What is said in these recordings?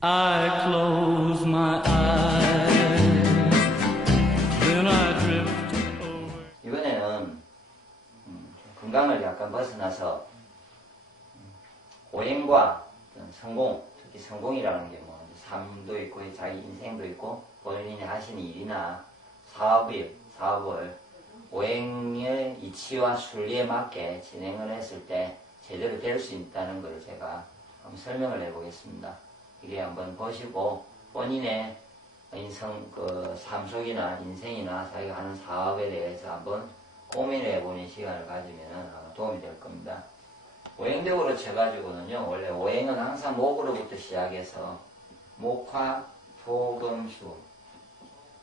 I close my eyes, then I drift over. 이번에는 건강을 약간 벗어나서 오행과 성공, 특히 성공이라는 게 뭐 삶도 있고 자기 인생도 있고 본인이 하시는 일이나 사업을 오행의 이치와 순리에 맞게 진행을 했을 때 제대로 될 수 있다는 걸 제가 한번 설명을 해보겠습니다. 이게 한번 보시고 본인의 삶 속이나 인생이나 자기가 하는 사업에 대해서 한번 고민해보는 시간을 가지면 도움이 될 겁니다. 오행적으로 쳐가지고는요, 원래 오행은 항상 목으로부터 시작해서 목화, 토, 금, 수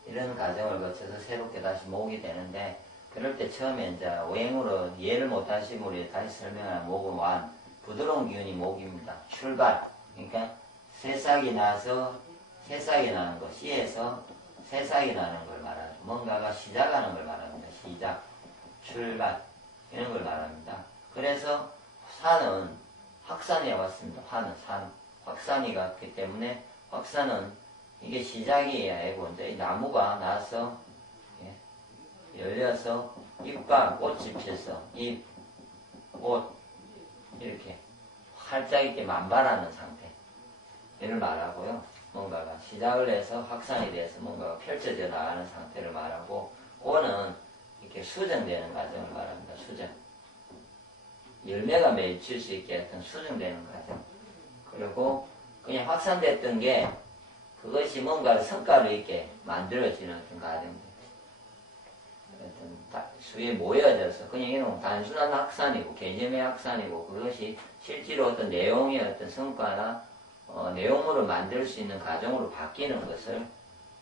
이런 과정을 거쳐서 새롭게 다시 목이 되는데, 그럴 때 처음에 이제 오행으로 이해를 못하신 분이 다시 설명한 목은 완, 부드러운 기운이 목입니다. 출발, 그러니까 새싹이 나서 새싹이 나는 것, 씨에서 새싹이 나는 걸 말하죠. 뭔가가 시작하는 걸 말합니다. 시작, 출발 이런 걸 말합니다. 그래서 산은 확산이 왔습니다. 산, 확산이 갔기 때문에 확산은 이게 시작이 아니고 이제 이 나무가 나서 열려서 잎과 꽃이 펴서 잎, 꽃 이렇게 활짝 있게 만발하는 상태 이를 말하고요. 뭔가가 시작을 해서 확산이 돼서 뭔가가 펼쳐져 나가는 상태를 말하고, 꽃은 이렇게 수정되는 과정을 말합니다. 수정. 열매가 맺힐 수 있게 어떤 수정되는 과정. 그리고 그냥 확산됐던 게 그것이 뭔가 성과를 있게 만들어지는 어떤 과정들. 어떤 수에 모여져서 그냥 이런 단순한 확산이고 개념의 확산이고, 그것이 실제로 어떤 내용의 어떤 성과나 내용물을 만들 수 있는 과정으로 바뀌는 것을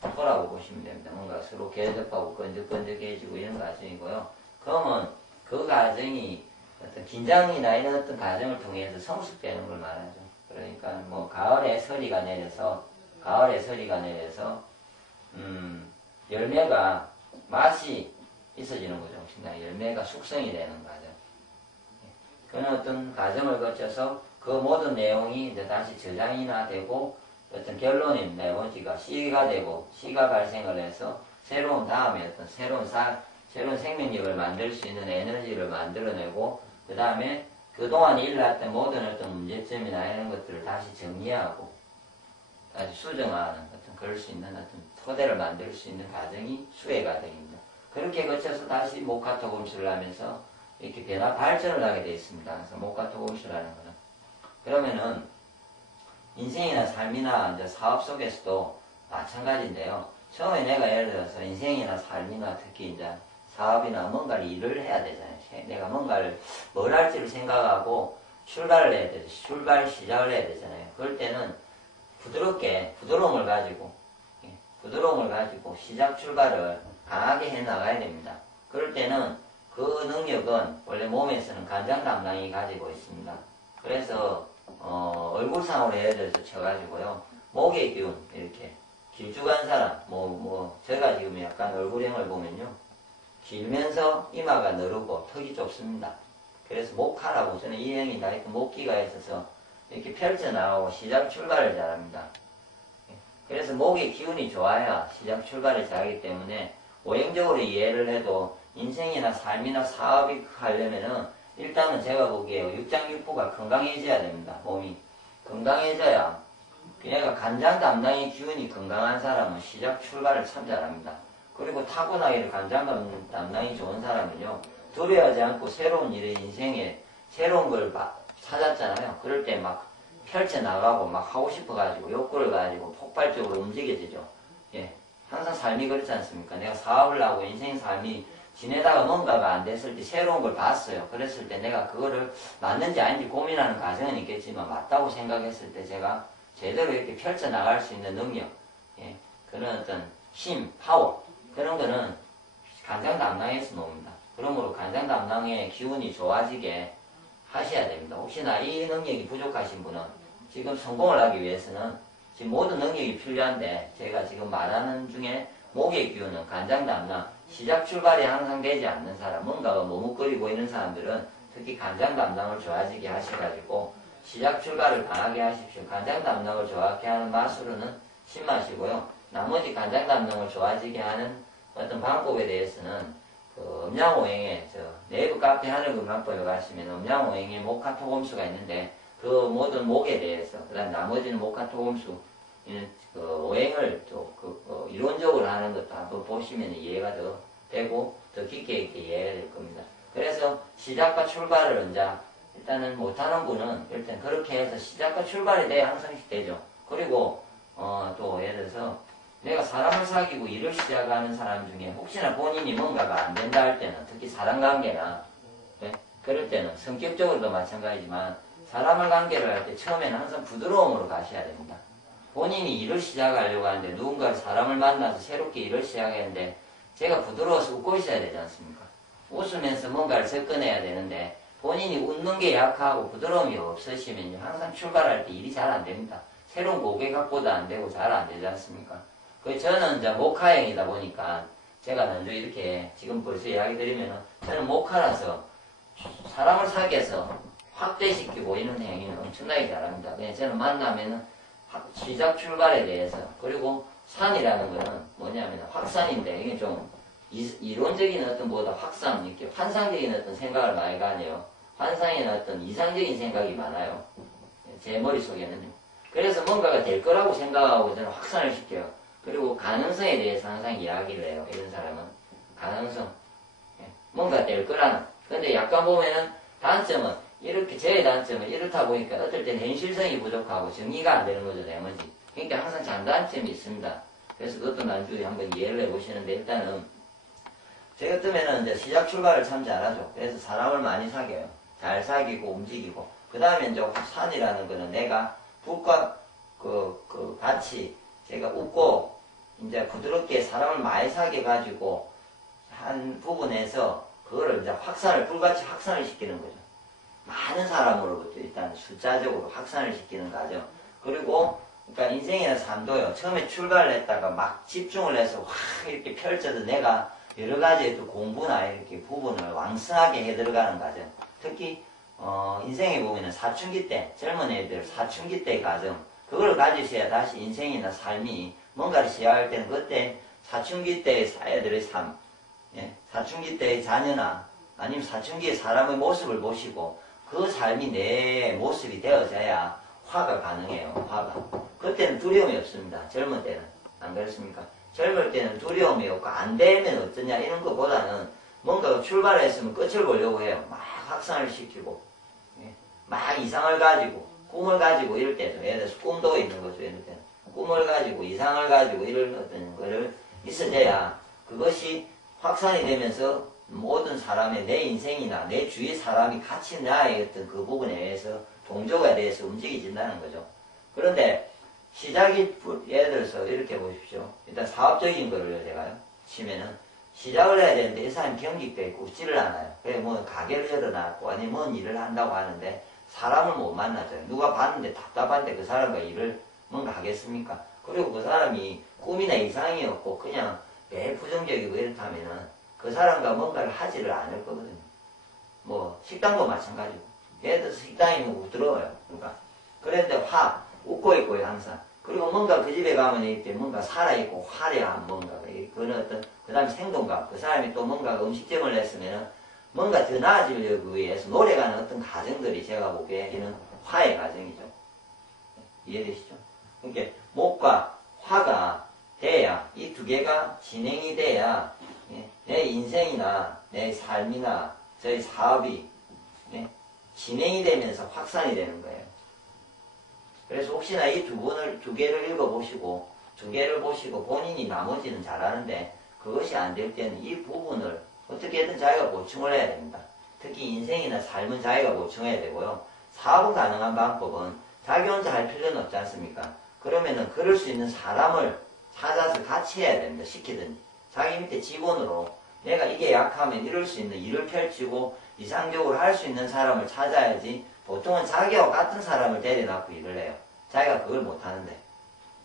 토라고 보시면 됩니다. 뭔가 서로 결접하고 끈적끈적해지고 이런 과정이고요. 그러면 그 과정이 어떤 긴장이나 이런 어떤 과정을 통해서 성숙되는 걸 말하죠. 그러니까 뭐 가을에 서리가 내려서 열매가 맛이 있어지는 거죠. 열매가 숙성이 되는 과정. 그런 어떤 과정을 거쳐서 그 모든 내용이 이제 다시 저장이나 되고 어떤 결론인 내버지가 씨가 되고, 씨가 발생을 해서 새로운 다음에 어떤 새로운 생명력을 만들 수 있는 에너지를 만들어내고, 그 다음에 그동안 일어났던 모든 어떤 문제점이나 이런 것들을 다시 정리하고 다시 수정하는 어떤 그럴 수 있는 어떤 토대를 만들 수 있는 과정이 수의 과정입니다. 그렇게 거쳐서 다시 목화토금수를 하면서 이렇게 변화 발전을 하게 되어 있습니다. 그래서 목화토금수라는 거는, 그러면은 인생이나 삶이나 이제 사업 속에서도 마찬가지인데요. 처음에 내가 예를 들어서 인생이나 삶이나 특히 이제 사업이나 뭔가를 일을 해야 되잖아요. 내가 뭘 할지를 생각하고 출발을 해야 되죠. 시작을 해야 되잖아요. 그럴 때는 부드러움을 가지고 시작 출발을 강하게 해 나가야 됩니다. 그럴 때는 그 능력은 원래 몸에서는 간장 담당이 가지고 있습니다. 그래서 얼굴상으로 예를 들어서 쳐가지고요, 목의 기운, 이렇게 길쭉한 사람, 제가 지금 약간 얼굴형을 보면요, 길면서 이마가 너르고 턱이 좁습니다. 그래서 목하라고 저는 이 형이 다 있고 목기가 있어서 이렇게 펼쳐나가고 시작 출발을 잘합니다. 그래서 목의 기운이 좋아야 시작 출발을 잘하기 때문에 오행적으로 이해를 해도 인생이나 삶이나 사업이 하려면은 일단은 제가 보기에 육장육부가 건강해져야 됩니다. 몸이 건강해져야, 얘가 간장 담당의 기운이 건강한 사람은 시작 출발을 참 잘합니다. 그리고 타고나기를 간장 담당이 좋은 사람은요, 두려워하지 않고 새로운 일에 인생에 새로운 걸 찾았잖아요. 그럴 때 막 펼쳐나가고 막 하고 싶어가지고 욕구를 가지고 폭발적으로 움직여지죠. 항상 삶이 그렇지 않습니까? 내가 사업을 하고 인생 삶이 지내다가 뭔가가 안 됐을 때 새로운 걸 봤어요. 그랬을 때 내가 그거를 맞는지 아닌지 고민하는 과정은 있겠지만 맞다고 생각했을 때 제가 제대로 이렇게 펼쳐나갈 수 있는 능력, 그런 어떤 힘, 파워, 그런 거는 간장 담당에서 나옵니다. 그러므로 간장 담당의 기운이 좋아지게 하셔야 됩니다. 혹시나 이 능력이 부족하신 분은 지금 성공을 하기 위해서는 지금 모든 능력이 필요한데, 제가 지금 말하는 중에 목의 기운은 간장 담당, 시작 출발이 항상 되지 않는 사람, 뭔가가 머뭇거리고 있는 사람들은 특히 간장 담당을 좋아지게 하셔가지고 시작 출발을 강하게 하십시오. 간장 담력을 좋아하게 하는 맛으로는 신맛이고요. 나머지 간장 담력을 좋아지게 하는 어떤 방법에 대해서는 그 음양오행에 네이버 카페 하늘금강법에 가시면 음양오행에 목화토금수가 있는데 그 모든 목에 대해서 그다음 나머지는 목화토금수 그 오행을 또 이론적으로 하는 것도 한번 보시면 이해가 더 되고 더 깊게 있게 이해가 될 겁니다. 그래서 시작과 출발을 이제 일단은 못하는 분은 일단 그렇게 해서 시작과 출발에 대해 항상 되죠. 그리고 또 예를 들어서 내가 사람을 사귀고 일을 시작하는 사람 중에 혹시나 본인이 뭔가가 안 된다 할 때는 특히 사람관계나 네? 그럴 때는 성격적으로도 마찬가지지만 사람을 관계를 할 때 처음에는 항상 부드러움으로 가셔야 됩니다. 본인이 일을 시작하려고 하는데 누군가를 사람을 만나서 새롭게 일을 시작했는데 제가 부드러워서 웃고 있어야 되지 않습니까? 웃으면서 뭔가를 접근해야 되는데 본인이 웃는 게 약하고 부드러움이 없으시면 항상 출발할 때 일이 잘 안 됩니다. 새로운 고객 확보도 안 되고 잘 안 되지 않습니까? 저는 이제 목화형이다 보니까 제가 먼저 이렇게 지금 벌써 이야기 드리면은 저는 목화라서 사람을 사귀어서 확대시키고 이런 행위는 엄청나게 잘합니다. 그냥 저는 만나면은 시작 출발에 대해서 그리고 산이라는 거는 뭐냐면 확산인데 이게 좀 이론적인 어떤 보다 확산 이렇게 환상적인 어떤 생각을 많이 가네요. 환상에는 어떤 이상적인 생각이 많아요. 제 머릿속에는요. 그래서 뭔가가 될 거라고 생각하고 저는 확산을 시켜요. 그리고 가능성에 대해서 항상 이야기를 해요. 이런 사람은 가능성 뭔가 될 거라는. 근데 약간 보면은 단점은 이렇게 제 단점은 이렇다 보니까 어떨 땐 현실성이 부족하고 정의가 안 되는 거죠. 나머지. 그러니까 항상 장단점이 있습니다. 그래서 그것도 나중에 한번 이해를 해보시는데 일단은 제 같으면은 이제 시작 출발을 참 잘하죠. 그래서 사람을 많이 사귀어요. 잘 사귀고 움직이고. 그 다음에 이제 산이라는 거는 내가 북과 같이 제가 웃고 이제 부드럽게 사람을 많이 사귀어가지고 한 부분에서 그거를 이제 불같이 확산을 시키는 거죠. 많은 사람으로부터 일단 숫자적으로 확산을 시키는 과정. 그리고 그러니까 인생이나 삶도요. 처음에 출발을 했다가 막 집중을 해서 확 이렇게 펼쳐도 내가 여러 가지 또 공부나 이렇게 부분을 왕성하게 해 들어가는 과정. 특히 인생에 보면은 사춘기 때 젊은 애들 사춘기 때 과정 그걸 가지셔야 다시 인생이나 삶이 뭔가를 시작할 때는 그때 사춘기 때의 애들의 삶, 사춘기 때의 자녀나 아니면 사춘기의 사람의 모습을 보시고 그 삶이 내 모습이 되어져야 화가 가능해요. 화가. 그때는 두려움이 없습니다. 젊은 때는. 안 그렇습니까? 젊을 때는 두려움이 없고 안 되면 어떠냐 이런 것보다는 뭔가 출발했으면 끝을 보려고 해요. 막 확산을 시키고 막 이상을 가지고 꿈을 가지고 이럴 때도 예를 들어서 꿈도 있는 거죠. 이럴 때는 꿈을 가지고 이상을 가지고 이런 어떤 거를 있어져야 그것이 확산이 되면서 모든 사람의 내 인생이나 내 주위 사람이 같이 나의 어떤 그 부분에 의해서 동조가 돼서 움직여진다는 거죠. 그런데 시작이 예를 들어서 이렇게 보십시오. 일단 사업적인 거를 제가요 치면은 시작을 해야 되는데 이 사람이 경직돼 있고 웃지를 않아요. 그래 뭐 가게를 열어놨고 아니 뭔 일을 한다고 하는데 사람을 못 만나죠. 누가 봤는데 답답한데 그 사람과 일을 뭔가 하겠습니까? 그리고 그 사람이 꿈이나 이상이 없고 그냥 매일 부정적이고 이렇다면은 그 사람과 뭔가를 하지를 않을 거거든요. 뭐 식당도 마찬가지고 예를 들어서 식당이 부드러워요. 그러니까 그런데 웃고 있고요 항상. 그리고 뭔가 그 집에 가면 이때 뭔가 살아있고 화려한 뭔가 그런 어떤 그 다음에 생동감 그 사람이 또 뭔가 음식점을 냈으면은 뭔가 더 나아지려고 위해서 노래가는 어떤 과정들이 제가 보기에 이런 화의 과정이죠. 이해되시죠? 그러니까 목과 화가 돼야 이 두 개가 진행이 돼야 내 인생이나 내 삶이나 저희 사업이 진행이 되면서 확산이 되는 거예요. 그래서 혹시나 이 두 개를 읽어보시고 두 개를 보시고 본인이 나머지는 잘하는데 그것이 안 될 때는 이 부분을 어떻게든 자기가 보충을 해야 됩니다. 특히 인생이나 삶은 자기가 보충해야 되고요. 사업은 가능한 방법은 자기 혼자 할 필요는 없지 않습니까? 그러면은 그럴 수 있는 사람을 찾아서 같이 해야 됩니다. 시키든지. 자기 밑에 직원으로 내가 이게 약하면 이럴 수 있는 일을 펼치고 이상적으로 할 수 있는 사람을 찾아야지 보통은 자기와 같은 사람을 데려놓고 일을 해요. 자기가 그걸 못하는데.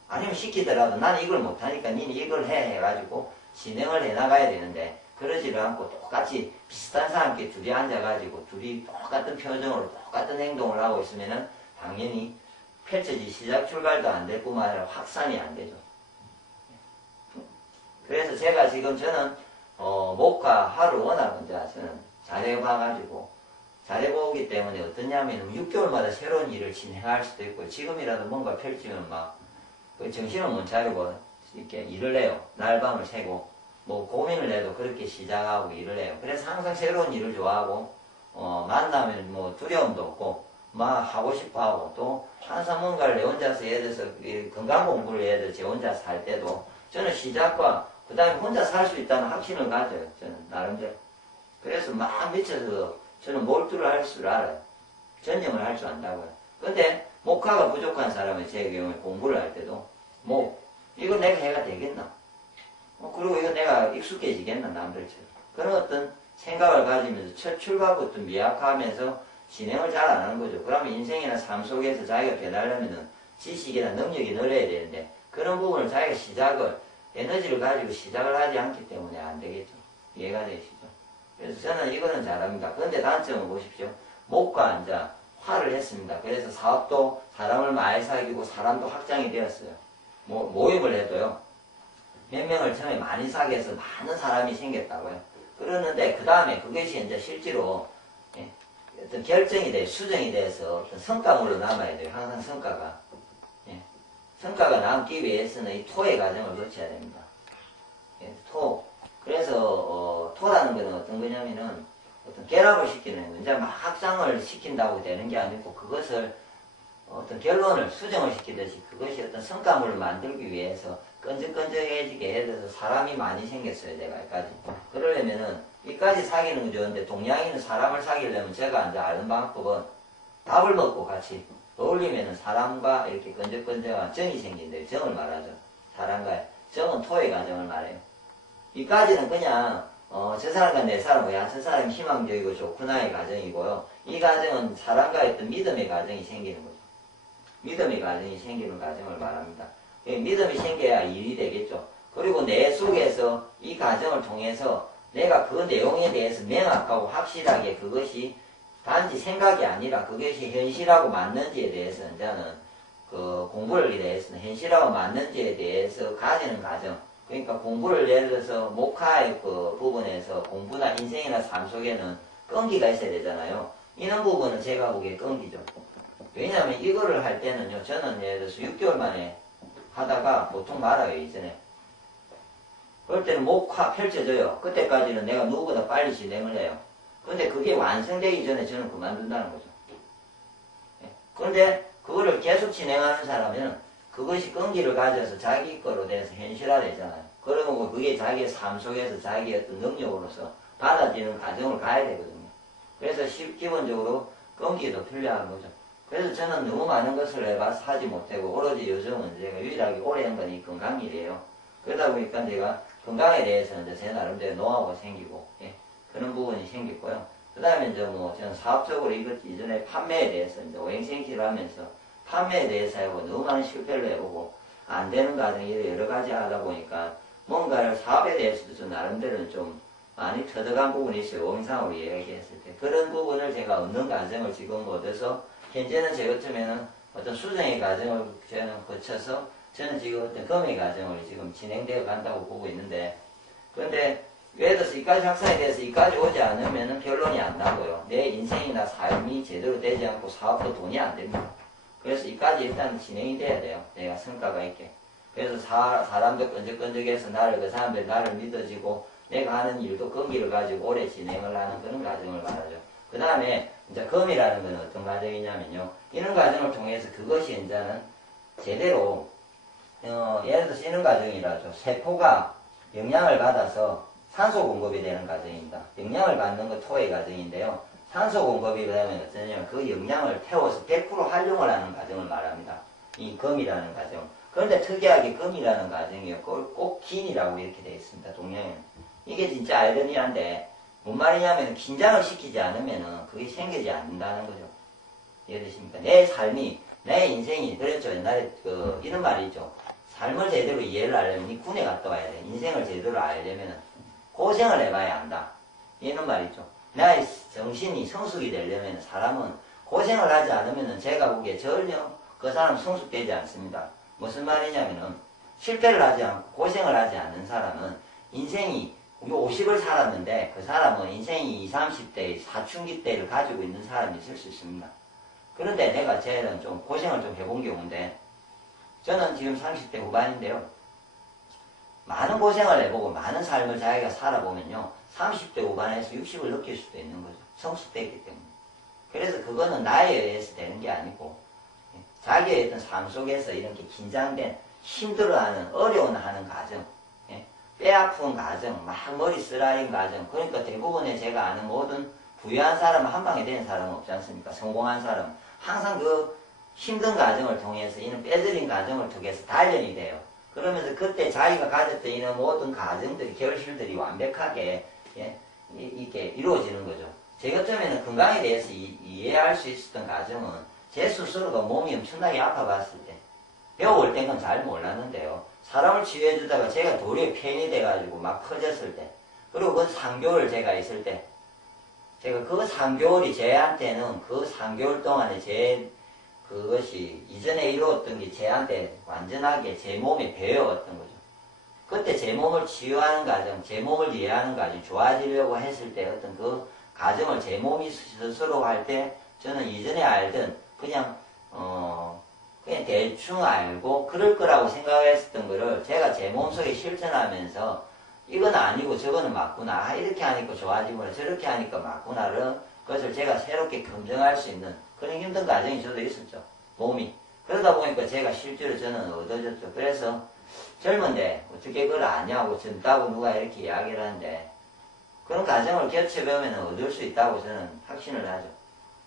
아니면 시키더라도 나는 이걸 못하니까 니는 이걸 해가지고 진행을 해나가야 되는데 그러지를 않고 똑같이 비슷한 사람끼리 둘이 앉아가지고 둘이 똑같은 표정으로 똑같은 행동을 하고 있으면은 당연히 펼쳐지 시작 출발도 안 될 뿐만 아니라 확산이 안 되죠. 그래서 제가 지금 저는 목화화를 워낙 이제 저는 잘해봐가지고 잘해보기 때문에 어떠냐면 6개월마다 새로운 일을 진행할 수도 있고 지금이라도 뭔가 펼치면 막 정신을 못 차리고 이렇게 일을 해요. 날밤을 새고 뭐 고민을 해도 그렇게 시작하고 일을 해요. 그래서 항상 새로운 일을 좋아하고 만나면 뭐 두려움도 없고 막 하고 싶어 하고 또 항상 뭔가를 내 혼자서 예를 들어서 건강 공부를 예를 들어서 제 혼자서 할 때도 저는 시작과 그 다음에 혼자 살 수 있다는 확신을 가져요. 저는 나름대로. 그래서 막 미쳐서 저는 몰두를 할 줄 알아요. 전념을 할 줄 안다고요. 근데 목화가 부족한 사람은 제 경우에 공부를 할 때도 이거 내가 해가 되겠나? 그리고 이거 내가 익숙해지겠나 남들처럼. 그런 어떤 생각을 가지면서 첫 출발부터 미약하면서 진행을 잘 안 하는 거죠. 그러면 인생이나 삶 속에서 자기가 변하려면은 지식이나 능력이 늘어야 되는데 그런 부분을 자기가 시작을 에너지를 가지고 시작을 하지 않기 때문에 안 되겠죠. 이해가 되시죠? 그래서 저는 이거는 잘합니다. 그런데 단점은 보십시오. 목과 이제 화를 했습니다. 그래서 사업도 사람을 많이 사귀고 사람도 확장이 되었어요. 모임을 해도요. 몇 명을 처음에 많이 사귀어서 많은 사람이 생겼다고요. 그러는데 그 다음에 그것이 이제 실제로 어떤 결정이 돼 수정이 돼서 어떤 성과물로 남아야 돼요. 항상 성과가. 성과가 남기 위해서는 이 토의 과정을 거쳐야 됩니다. 토. 그래서 토라는 것은 어떤 거냐면은 어떤 결합을 시키는 거. 이제 막 확장을 시킨다고 되는 게 아니고 그것을 어떤 결론을 수정을 시키듯이 그것이 어떤 성과물을 만들기 위해서 끈적끈적해지게 해서 사람이 많이 생겼어요. 내가 여기까지. 그러려면은 이까지 사귀는 건 좋은데 동양인은 사람을 사귀려면 제가 이제 아는 방법은 밥을 먹고 같이 어울리면은 사람과 이렇게 끈적끈적한 정이 생긴대요. 정을 말하죠. 사람과의. 정은 토의 과정을 말해요. 이까지는 그냥 저 사람과 내 사람, 저 사람이 희망적이고 좋구나의 과정이고요. 이 과정은 사람과의 어떤 믿음의 과정이 생기는 거죠. 믿음의 과정이 생기는 과정을 말합니다. 믿음이 생겨야 일이 되겠죠. 그리고 내 속에서 이 과정을 통해서 내가 그 내용에 대해서 명확하고 확실하게 그것이 단지 생각이 아니라 그것이 현실하고 맞는지에 대해서 이제는 그 공부를 위해서는 현실하고 맞는지에 대해서 가지는 과정. 그러니까 공부를 예를 들어서 목화의 그 부분에서 공부나 인생이나 삶 속에는 끈기가 있어야 되잖아요. 이런 부분은 제가 보기에 끈기죠. 왜냐하면 이거를 할 때는요. 저는 예를 들어서 6개월 만에 하다가 보통 말아요. 이전에. 그럴 때는 목화 펼쳐져요. 그때까지는 내가 누구보다 빨리 진행을 해요. 근데 그게 완성되기 전에 저는 그만둔다는 거죠. 그런데 그거를 계속 진행하는 사람은 그것이 끈기를 가져서 자기 거로 돼서 현실화되잖아요. 그러면 그게 자기의 삶 속에서 자기의 어떤 능력으로서 받아지는 과정을 가야 되거든요. 그래서 기본적으로 끈기도 필요한 거죠. 그래서 저는 너무 많은 것을 해봐서 하지 못하고 오로지 요즘은 제가 유일하게 오래 한 건 이 건강일이에요. 그러다 보니까 제가 건강에 대해서는 이제 제 나름대로 노하우가 생기고 그런 부분이 생겼고요. 그 다음에 이제 저는 사업적으로 이전에 판매에 대해서 이제 오행생기를 하면서 판매에 대해서 해보고 너무 많은 실패를 해보고 안 되는 과정이 여러 가지 하다 보니까 뭔가를 사업에 대해서도 좀 나름대로는 좀 많이 터득한 부분이 있어요. 오행상으로 얘기했을 때. 그런 부분을 제가 얻는 과정을 지금 얻어서 현재는 제 것쯤에는 어떤 수정의 과정을 저는 거쳐서 저는 지금 어떤 검의 과정을 지금 진행되어 간다고 보고 있는데 그런데 예를 들어서 이까지 확산이 돼서 이까지 오지 않으면 결론이 안 나고요. 내 인생이나 삶이 제대로 되지 않고 사업도 돈이 안 됩니다. 그래서 이까지 일단 진행이 돼야 돼요. 내가 성과가 있게. 그래서 사람도 끈적끈적해서 그 사람들이 나를 믿어지고 내가 하는 일도 끈기를 가지고 오래 진행을 하는 그런 과정을 말하죠. 그 다음에 이제 검이라는 건 어떤 과정이냐면요. 이런 과정을 통해서 그것이 이제는 제대로 예를 들어서 이런 과정이라죠. 세포가 영양을 받아서 산소 공급이 되는 과정입니다. 영양을 받는 건 토의 과정인데요. 산소 공급이 되면 어쩌냐면 그 영양을 태워서 100% 활용을 하는 과정을 말합니다. 이 검이라는 과정. 그런데 특이하게 검이라는 과정이 꼭 긴이라고 이렇게 되어 있습니다. 동양에는. 이게 진짜 아이러니한데 뭔 말이냐면 긴장을 시키지 않으면 그게 생기지 않는다는 거죠. 이해되십니까? 내 삶이 내 인생이 그렇죠. 옛날에 이런 말이 있죠. 삶을 제대로 이해를 하려면 니 군에 갔다 와야 돼. 인생을 제대로 알려면 고생을 해봐야 한다. 이런 말이 있죠. 나의 정신이 성숙이 되려면 사람은 고생을 하지 않으면은 제가 보기에 전혀 그 사람 성숙되지 않습니다. 무슨 말이냐면은 실패를 하지 않고 고생을 하지 않는 사람은 인생이 50을 살았는데 그 사람은 인생이 20, 30대의 사춘기 때를 가지고 있는 사람이 있을 수 있습니다. 그런데 내가 쟤는 좀 고생을 좀 해본 경우인데 저는 지금 30대 후반인데요. 많은 고생을 해보고 많은 삶을 자기가 살아보면요. 30대 후반에서 60을 느낄 수도 있는 거죠. 성숙되기 때문에. 그래서 그거는 나에 의해서 되는 게 아니고 자기의 어떤 삶 속에서 이렇게 긴장된 힘들어하는 어려워하는 가정 뼈아픈 가정 막 머리 쓰라린 가정 그러니까 대부분의 제가 아는 모든 부유한 사람은 한 방에 된 사람은 없지 않습니까? 성공한 사람 항상 그 힘든 가정을 통해서 이는 빼들린 가정을 통해서 단련이 돼요. 그러면서 그때 자기가 가졌던 이런 모든 가정들이 결실들이 완벽하게 이렇게 이루어지는 거죠. 제 것쯤에는 건강에 대해서 이해할 수 있었던 가정은 제 스스로가 몸이 엄청나게 아파봤을 때 배워올 땐 잘 몰랐는데요. 사람을 치유해주다가 제가 도리어 폐인이 돼가지고 막 퍼졌을 때 그리고 그 3개월 제가 있을 때 제가 그 3개월이 제한테는 그 3개월 동안에 그것이 이전에 이루었던 게 제한테 완전하게 제 몸에 배어왔던 거죠. 그때 제 몸을 치유하는 과정, 제 몸을 이해하는 과정, 좋아지려고 했을 때 어떤 그 과정을 제 몸이 스스로 할 때 저는 이전에 알던 그냥 대충 알고 그럴 거라고 생각했었던 거를 제가 제 몸속에 실천하면서 이건 아니고 저거는 맞구나. 이렇게 하니까 좋아지구나. 저렇게 하니까 맞구나를 그것을 제가 새롭게 검증할 수 있는 그런 힘든 과정이 저도 있었죠. 몸이. 그러다 보니까 제가 실제로 저는 얻어졌죠. 그래서 젊은데 어떻게 그걸 아냐고 젊다고 누가 이렇게 이야기를 하는데 그런 과정을 겪어보면 얻을 수 있다고 저는 확신을 하죠.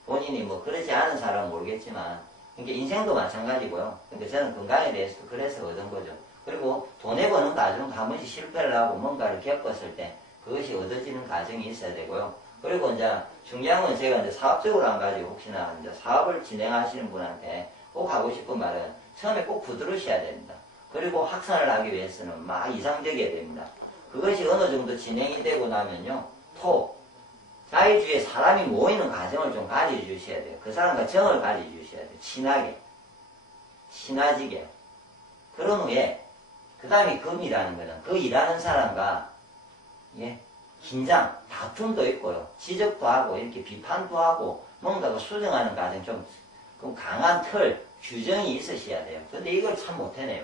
본인이 뭐 그러지 않은 사람은 모르겠지만 그러니까 인생도 마찬가지고요. 그러니까 저는 건강에 대해서도 그래서 얻은 거죠. 그리고 돈에 버는 과정도 한 번씩 실패를 하고 뭔가를 겪었을 때 그것이 얻어지는 과정이 있어야 되고요. 그리고 이제 중요한 건 제가 이제 사업적으로 안 가지고 혹시나 이제 사업을 진행하시는 분한테 꼭 하고 싶은 말은 처음에 꼭 부드러우셔야 됩니다. 그리고 확산을 하기 위해서는 막 이상적이어야 됩니다. 그것이 어느 정도 진행이 되고 나면요. 자기 주위에 사람이 모이는 과정을 좀 가르쳐주셔야 돼요. 그 사람과 정을 가르쳐주셔야 돼요. 친하게. 친해지게. 그런 후에 그 다음에 금이라는 거는 그 일하는 사람과 긴장, 다툼도 있고요. 지적도 하고 이렇게 비판도 하고 뭔가가 수정하는 과정 좀 강한 틀, 규정이 있으셔야 돼요. 근데 이걸 참 못해내요.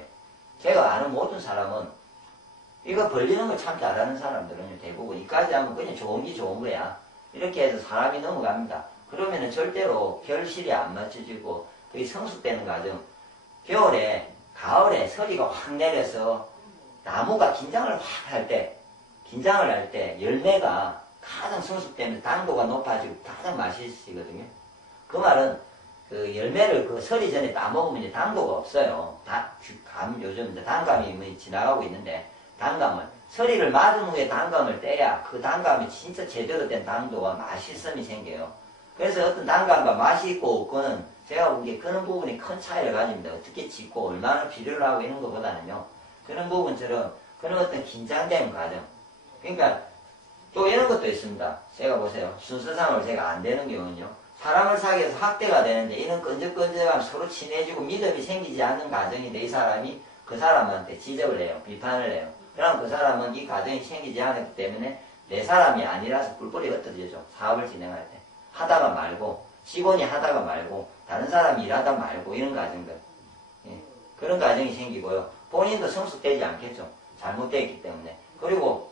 제가 아는 모든 사람은 이거 벌리는 걸 참 잘하는 사람들은 대부분 이까지 하면 그냥 좋은 게 좋은 거야. 이렇게 해서 사람이 넘어갑니다. 그러면은 절대로 결실이 안 맞춰지고 그게 성숙되는 과정. 겨울에, 가을에 서리가 확 내려서 나무가 긴장을 할 때 열매가 가장 성숙되면서 당도가 높아지고 가장 맛있거든요. 그 말은 그 열매를 그 서리 전에 따먹으면 이제 당도가 없어요. 요즘 이제 단감이 지나가고 있는데 단감을 서리를 맞은 후에 단감을 떼야 그 단감이 진짜 제대로 된 당도와 맛있음이 생겨요. 그래서 어떤 단감과 맛이 있고 없고는 제가 보기에 그런 부분이 큰 차이를 가집니다. 어떻게 짓고 얼마나 비료를 하고 이런 것보다는요. 그런 부분처럼 그런 어떤 긴장된 과정. 그러니까 또 이런 것도 있습니다. 제가 보세요. 순서상으로 제가 안 되는 경우는요. 사람을 사귀어서 학대가 되는데 이런 끈적끈적함 서로 친해지고 믿음이 생기지 않는 과정인데 이 사람이 그 사람한테 지적을 해요. 비판을 해요. 그럼 그 사람은 이 과정이 생기지 않았기 때문에 내 사람이 아니라서 뿔뿔이 흩어지죠. 사업을 진행할 때. 하다가 말고 직원이 하다가 말고 다른 사람이 일하다 말고 이런 과정들. 그런 과정이 생기고요. 본인도 성숙되지 않겠죠. 잘못되어 있기 때문에. 그리고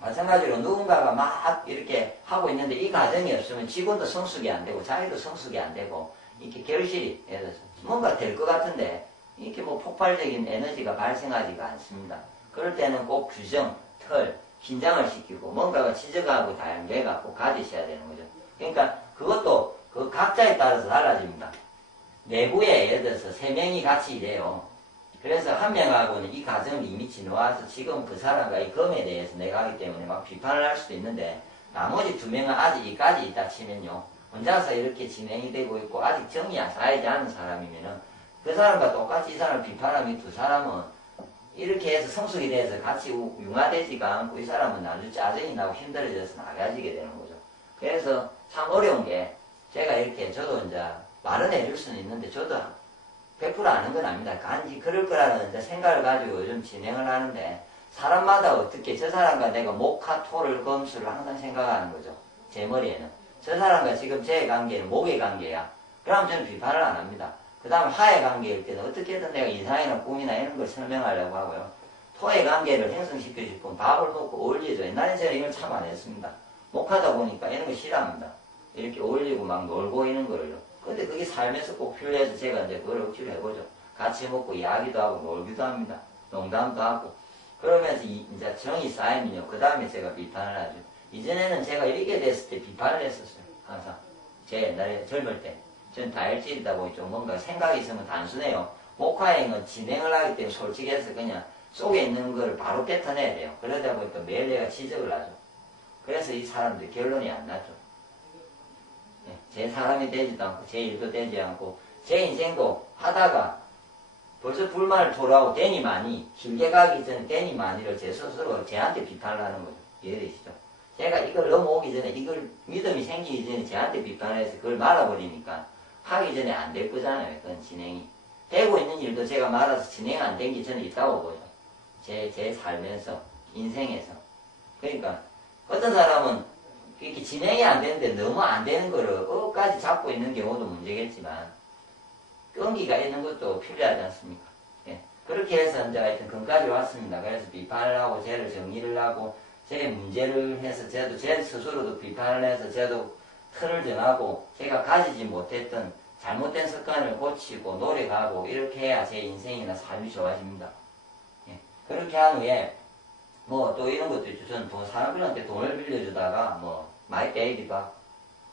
마찬가지로 누군가가 막 이렇게 하고 있는데 이 과정이 없으면 직원도 성숙이 안 되고 자기도 성숙이 안 되고 이렇게 결실이 예를 들어서 뭔가 될 것 같은데 이렇게 뭐 폭발적인 에너지가 발생하지가 않습니다. 그럴 때는 꼭 규정, 틀, 긴장을 시키고 뭔가가 지적하고 단계가 꼭 가지셔야 되는 거죠. 그러니까 그것도 그 각자에 따라서 달라집니다. 내부에 예를 들어서 3명이 같이 일해요. 그래서 한 명하고는 이 과정을 이미 지나와서 지금 그 사람과 이 검에 대해서 내가 하기 때문에 막 비판을 할 수도 있는데 나머지 2명은 아직 이까지 있다 치면요. 혼자서 이렇게 진행이 되고 있고 아직 정이 안 쌓이지 않은 사람이면은 그 사람과 똑같이 이 사람을 비판하면 이 2사람은 이렇게 해서 성숙이 돼서 같이 융화되지가 않고 이 사람은 나중에 짜증이 나고 힘들어져서 나가지게 되는 거죠. 그래서 참 어려운 게 제가 이렇게 저도 이제 말은 해줄 수는 있는데 저도 100% 아는 건 아닙니다. 간지 그럴 거라는 이제 생각을 가지고 요즘 진행을 하는데 사람마다 어떻게 저 사람과 내가 목화 토를 검수를 항상 생각하는 거죠. 제 머리에는 저 사람과 지금 제 관계는 목의 관계야. 그럼 저는 비판을 안 합니다. 그 다음 화의 관계일 때는 어떻게든 내가 이상이나 꿈이나 이런 걸 설명하려고 하고요. 토의 관계를 형성시키고 싶으면 밥을 먹고 어울리죠. 옛날에 제가 이걸 참 안 했습니다. 목하다 보니까 이런 거 싫어합니다. 이렇게 어울리고 막 놀고 이런 거를요. 근데 그게 삶에서 꼭 필요해서 제가 이제 그걸 억지로 해보죠. 같이 먹고 이야기도 하고 놀기도 합니다. 농담도 하고. 그러면서 이제 정이 쌓이면요. 그 다음에 제가 비판을 하죠. 이전에는 제가 이렇게 됐을 때 비판을 했었어요. 항상. 제 옛날에 젊을 때. 전 다혈질이다 보니 좀 뭔가 생각이 있으면 단순해요. 목화행은 진행을 하기 때문에 솔직히 해서 그냥 속에 있는 걸 바로 뱉어내야 돼요. 그러다 보니까 매일 내가 지적을 하죠. 그래서 이 사람들 결론이 안 나죠. 제 사람이 되지도 않고 제 일도 되지 않고 제 인생도 하다가 벌써 불만을 토로하고 되니 많이 길게 가기 전에 되니 많이를 제 스스로 제한테 비판을 하는 거죠. 이해되시죠? 제가 이걸 넘어오기 전에 이걸 믿음이 생기기 전에 제한테 비판을 해서 그걸 말아버리니까 하기 전에 안 될 거잖아요. 그건 진행이. 되고 있는 일도 제가 말아서 진행 안 되기 전에 있다고 보죠. 제 살면서 인생에서. 그러니까 어떤 사람은 이렇게 진행이 안 되는데 너무 안 되는 거를 끝까지 잡고 있는 경우도 문제겠지만 끈기가 있는 것도 필요하지 않습니까? 예. 그렇게 해서 이제 하여튼 금까지 왔습니다. 그래서 비판을 하고 죄를 정리를 하고 제 문제를 해서 저도 제 스스로도 비판을 해서 저도 틀을 정하고 제가 가지지 못했던 잘못된 습관을 고치고 노력하고 이렇게 해야 제 인생이나 삶이 좋아집니다. 예. 그렇게 한 후에 뭐 또 이런 것도 있죠. 저는 사람들한테 돈을 빌려주다가 뭐 많이 빼기도 하고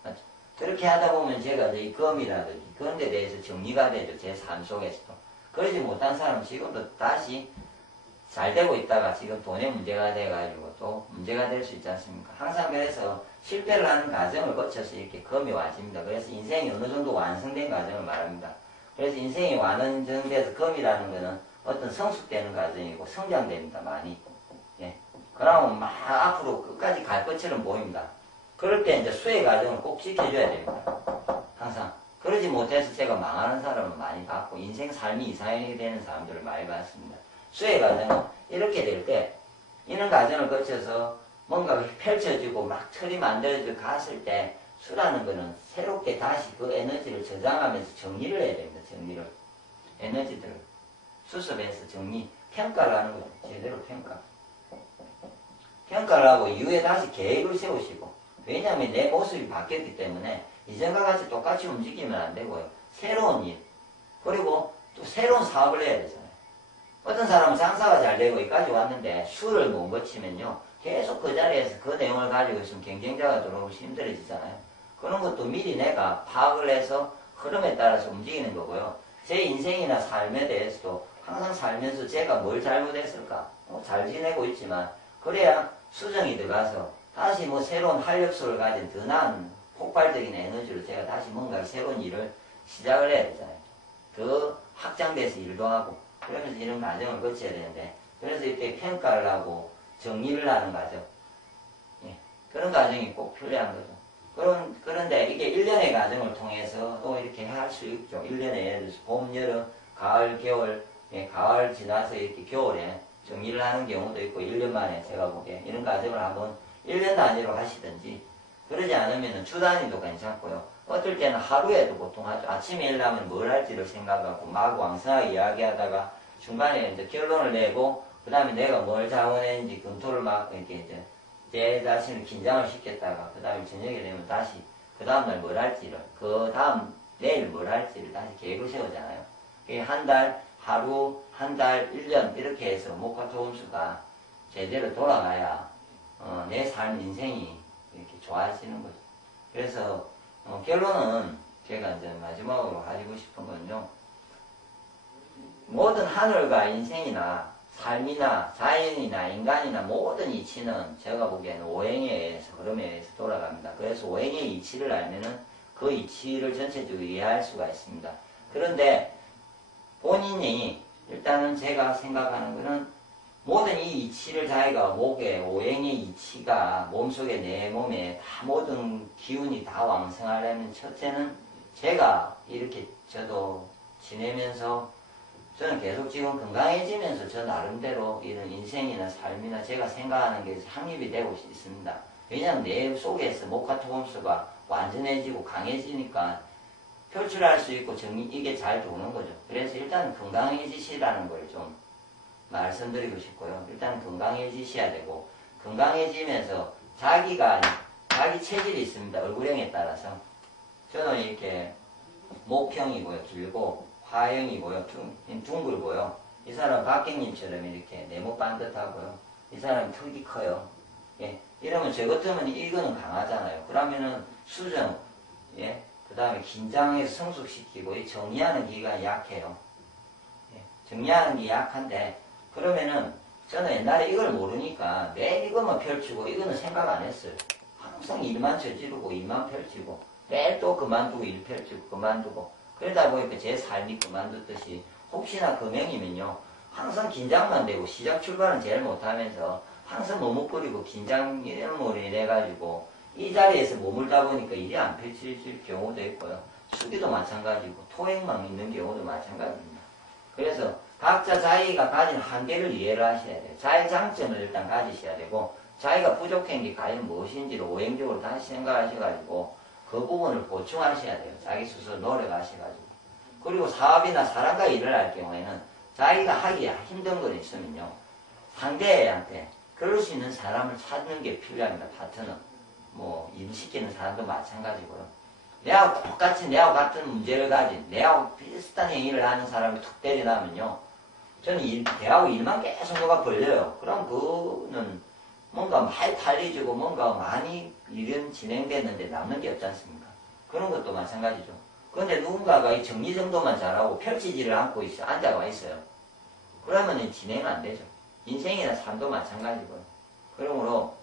맞죠? 그렇게 하다 보면 제가 이 검이라든지 그런 데 대해서 정리가 되죠. 제 삶 속에서도. 그러지 못한 사람은 지금도 다시 잘 되고 있다가 지금 돈의 문제가 돼가지고 또 문제가 될 수 있지 않습니까? 항상 그래서 실패를 하는 과정을 거쳐서 이렇게 검이 와집니다. 그래서 인생이 어느 정도 완성된 과정을 말합니다. 그래서 인생이 완성돼서 검이라는 거는 어떤 성숙되는 과정이고 성장됩니다. 많이. 예. 그러면 막 앞으로 끝까지 갈 것처럼 보입니다. 그럴 때 이제 수의 과정을 꼭 지켜줘야 됩니다. 항상. 그러지 못해서 제가 망하는 사람을 많이 봤고 인생 삶이 이상하게 되는 사람들을 많이 봤습니다. 수의 과정은 이렇게 될 때 이런 과정을 거쳐서 뭔가 펼쳐지고 막 틀이 만들어져 갔을 때 수라는 거는 새롭게 다시 그 에너지를 저장하면서 정리를 해야 됩니다. 정리를. 에너지들을 수습해서 정리, 평가를 하는 거죠. 제대로 평가. 평가를 하고 이후에 다시 계획을 세우시고 왜냐하면 내 모습이 바뀌었기 때문에 이전과 같이 똑같이 움직이면 안 되고요. 새로운 일 그리고 또 새로운 사업을 해야 되잖아요. 어떤 사람은 장사가 잘 되고 여기까지 왔는데 수를 못 거치면요. 계속 그 자리에서 그 내용을 가지고 있으면 경쟁자가 들어오면 힘들어지잖아요. 그런 것도 미리 내가 파악을 해서 흐름에 따라서 움직이는 거고요. 제 인생이나 삶에 대해서도 항상 살면서 제가 뭘 잘못했을까? 잘 지내고 있지만 그래야 수정이 들어가서 다시 뭐 새로운 활력소를 가진 더 나은 폭발적인 에너지로 제가 다시 뭔가 새로운 일을 시작을 해야 되잖아요. 더 확장돼서 일도 하고 그러면서 이런 과정을 거쳐야 되는데 그래서 이렇게 평가를 하고 정리를 하는 과정 예, 그런 과정이 꼭 필요한 거죠. 그런데 이게 1년의 과정을 통해서 또 이렇게 할 수 있죠. 1년에 예를 들어서 봄, 여름, 가을, 겨울 예, 가을 지나서 이렇게 겨울에 정리를 하는 경우도 있고 1년 만에 제가 보기에 이런 과정을 한번 1년 단위로 하시든지 그러지 않으면 주 단위도 괜찮고요. 어떨 때는 하루에도 보통 하죠. 아침에 일어나면 뭘 할지를 생각하고 막 왕성하게 이야기하다가 중간에 이제 결론을 내고 그 다음에 내가 뭘 잘못했는지 검토를 막 이렇게 이제 제 자신을 긴장을 시켰다가 그 다음에 저녁에 되면 다시 그 다음날 뭘 할지를 그 다음 내일 뭘 할지를 다시 계획을 세우잖아요. 한 달, 하루, 한 달, 1년 이렇게 해서 목화토금수가 제대로 돌아가야 내 삶 인생이 이렇게 좋아지는 거죠. 그래서 결론은 제가 이제 마지막으로 가지고 싶은 건요. 모든 하늘과 인생이나 삶이나 자연이나 인간이나 모든 이치는 제가 보기에는 오행에 의해서 흐름에 의해서 돌아갑니다. 그래서 오행의 이치를 알면은 그 이치를 전체적으로 이해할 수가 있습니다. 그런데 본인이 일단은 제가 생각하는 거는 모든 이 이치를 자기가 목에 오행의 이치가 몸속에 내 몸에 다 모든 기운이 다 왕성하려면 첫째는 제가 이렇게 저도 지내면서 저는 계속 지금 건강해지면서 저 나름대로 이런 인생이나 삶이나 제가 생각하는 게 확립이 되고 있습니다. 왜냐하면 내 속에서 목화토금수가 완전해지고 강해지니까 표출할 수 있고 이게 잘 도는 거죠. 그래서 일단 건강해지시라는 걸 좀 말씀드리고 싶고요. 일단 건강해지셔야 되고, 건강해지면서 자기 체질이 있습니다. 얼굴형에 따라서. 저는 이렇게 목형이고요. 길고 화형이고요. 둥글고요. 이 사람 박경님처럼 이렇게 네모 반듯하고요. 이 사람은 턱이 커요. 예. 이러면 저 같으면 이거는 강하잖아요. 그러면은 수정, 예. 그 다음에 긴장해서 성숙시키고, 이 정리하는 기가 약해요. 예. 정리하는 게 약한데, 그러면은 저는 옛날에 이걸 모르니까 매일 이것만 펼치고 이거는 생각 안 했어요. 항상 일만 저지르고 일만 펼치고 매일 또 그만두고 일 펼치고 그만두고 그러다 보니까 제 삶이 그만뒀듯이 혹시나 금형이면요 항상 긴장만 되고 시작 출발은 제일 못하면서 항상 머뭇거리고 긴장 이런 이래가지고 이 자리에서 머물다 보니까 일이 안 펼쳐질 경우도 있고요. 수기도 마찬가지고 토행만 있는 경우도 마찬가지입니다. 그래서 각자 자기가 가진 한계를 이해를 하셔야 돼요. 자기 장점을 일단 가지셔야 되고 자기가 부족한 게 과연 무엇인지를 오행적으로 다시 생각하셔가지고 그 부분을 보충하셔야 돼요. 자기 스스로 노력하셔가지고. 그리고 사업이나 사람과 일을 할 경우에는 자기가 하기 힘든 건 있으면요. 상대한테 그럴 수 있는 사람을 찾는 게 필요합니다. 파트너. 뭐 일 시키는 사람도 마찬가지고요. 내하고 똑같이 내하고 같은 문제를 가진 내하고 비슷한 행위를 하는 사람을 툭 때리나면요. 저는 대하고 일만 계속 누가 벌려요. 그럼 그거는 뭔가 많이 달리지고 뭔가 많이 일은 진행됐는데 남는 게 없지 않습니까? 그런 것도 마찬가지죠. 그런데 누군가가 이 정리정돈만 잘하고 펼치지를 않고 앉아가 있어요. 그러면 진행은 안 되죠. 인생이나 삶도 마찬가지고요. 그러므로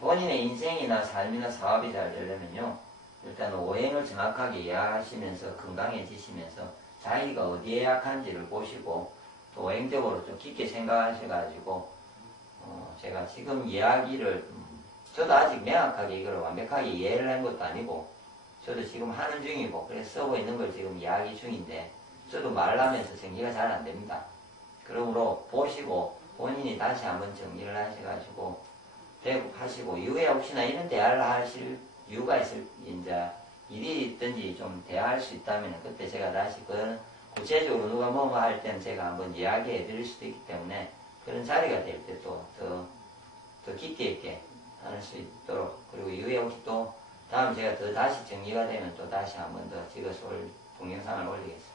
본인의 인생이나 삶이나 사업이 잘 되려면요. 일단 오행을 정확하게 이해하시면서 건강해지시면서 자기가 어디에 약한지를 보시고 또 오행적으로 좀 깊게 생각하셔가지고 제가 지금 이야기를 저도 아직 명확하게 이걸 완벽하게 이해를 한 것도 아니고 저도 지금 하는 중이고 그래서 쓰고 있는 걸 지금 이야기 중인데 저도 말하면서 정리가 잘 안 됩니다. 그러므로 보시고 본인이 다시 한번 정리를 하셔가지고 하시고 이후에 혹시나 이런 대화를 하실 이유가 있을 이제 일이 있든지 좀 대화할 수 있다면 그때 제가 다시 그 구체적으로 누가 뭐뭐 할 때는 제가 한번 이야기해 드릴 수도 있기 때문에 그런 자리가 될 때 또 더 깊게 있게 할 수 있도록 그리고 이후에 혹시 또 다음 제가 더 다시 정리가 되면 또 다시 한번 더 찍어서 동영상을 올리겠습니다.